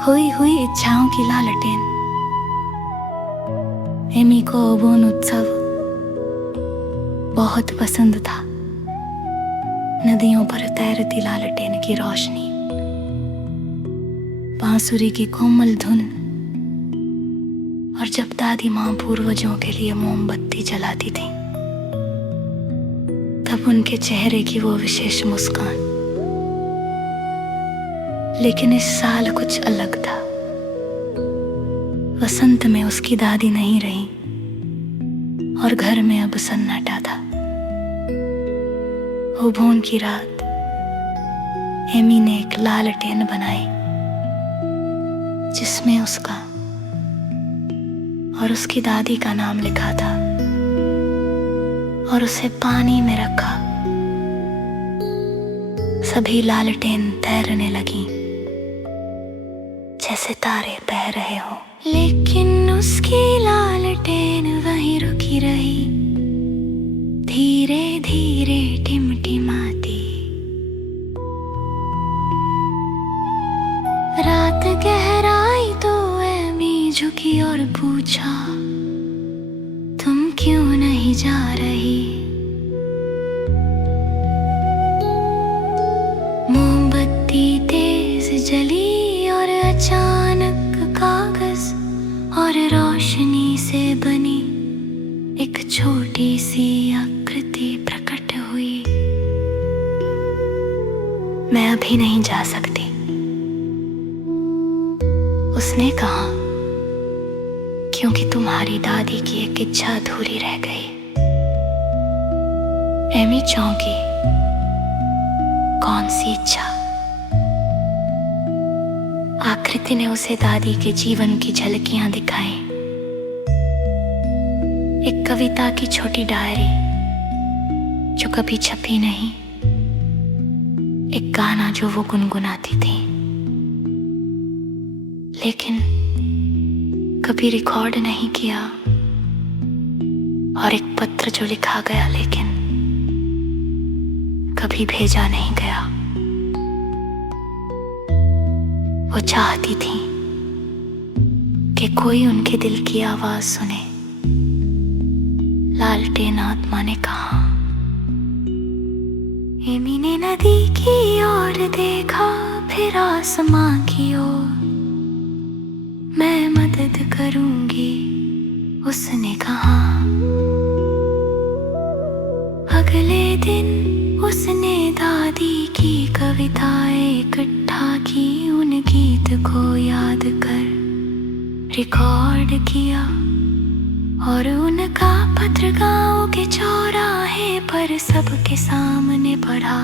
खोई हुई इच्छाओं की लालटेन। एमी को ओबोन उत्सव बहुत पसंद था। नदियों पर तैरती लालटेन की रोशनी, बांसुरी की कोमल धुन, और जब दादी माँ पूर्वजों के लिए मोमबत्ती जलाती थी तब उनके चेहरे की वो विशेष मुस्कान। लेकिन इस साल कुछ अलग था। वसंत में उसकी दादी नहीं रही और घर में अब सन्नाटा था। ओबोन की रात एमी ने एक लालटेन बनाई जिसमें उसका और उसकी दादी का नाम लिखा था और उसे पानी में रखा। सभी लालटेन तैरने लगी जैसे तारे बह रहे हो, लेकिन उसकी लालटेन वहीं रुकी रही, धीरे धीरे टिमटिमाती। रात गहराई तो एमी झुकी और पूछा, तुम क्यों नहीं जा रही? मोमबत्ती तेज जली और अचानक कागज और रोशनी से बनी एक छोटी सी आकृति प्रकट हुई। मैं अभी नहीं जा सकती, उसने कहा, क्योंकि तुम्हारी दादी की एक इच्छा अधूरी रह गई। एमी चौंकी। कौन सी इच्छा? आकृति ने उसे दादी के जीवन की झलकियां दिखाई। एक कविता की छोटी डायरी जो कभी छपी नहीं, एक गाना जो वो गुनगुनाती थी लेकिन कभी रिकॉर्ड नहीं किया, और एक पत्र जो लिखा गया लेकिन कभी भेजा नहीं गया। वो चाहती थी कि कोई उनके दिल की आवाज सुने। लालटेन आत्मा ने कहा। एमी ने नदी की ओर देखा, फिर आसमां की ओर। मैं मदद करूंगी, उसने कहा। अगले दिन उसने दादी की कविताएं इकट्ठा की, उन गीत को याद कर रिकॉर्ड किया और उनका पत्र गांव के चौराहे पर सबके सामने पढ़ा।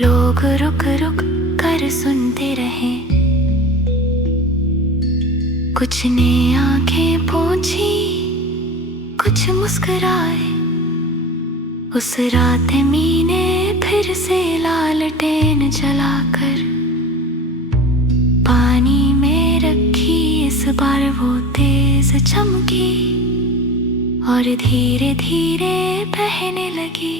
लोग रुक रुक कर सुनते रहे, कुछ ने आंखें पोंछी, कुछ मुस्कुराए। उस रात एमी ने फिर से लालटेन जलाकर पानी में रखी। इस बार वो तेज चमकी और धीरे धीरे बहने लगी।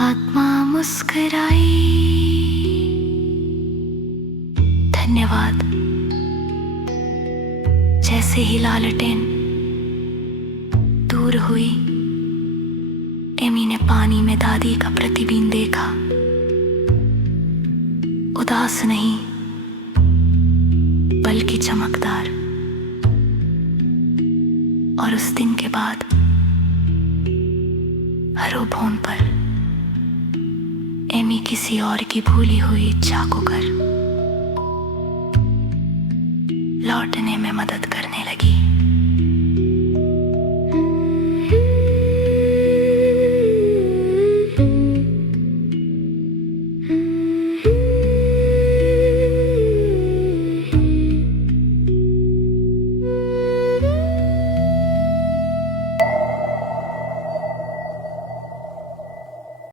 आत्मा मुस्कुराई। धन्यवाद। जैसे ही लालटेन दूर हुई, एमी ने पानी में दादी का प्रतिबिंब देखा। उदास नहीं बल्कि चमकदार। और उस दिन के बाद हर ओबोन पर एमी किसी और की भूली हुई इच्छा को कर लौटने में मदद करने लगी।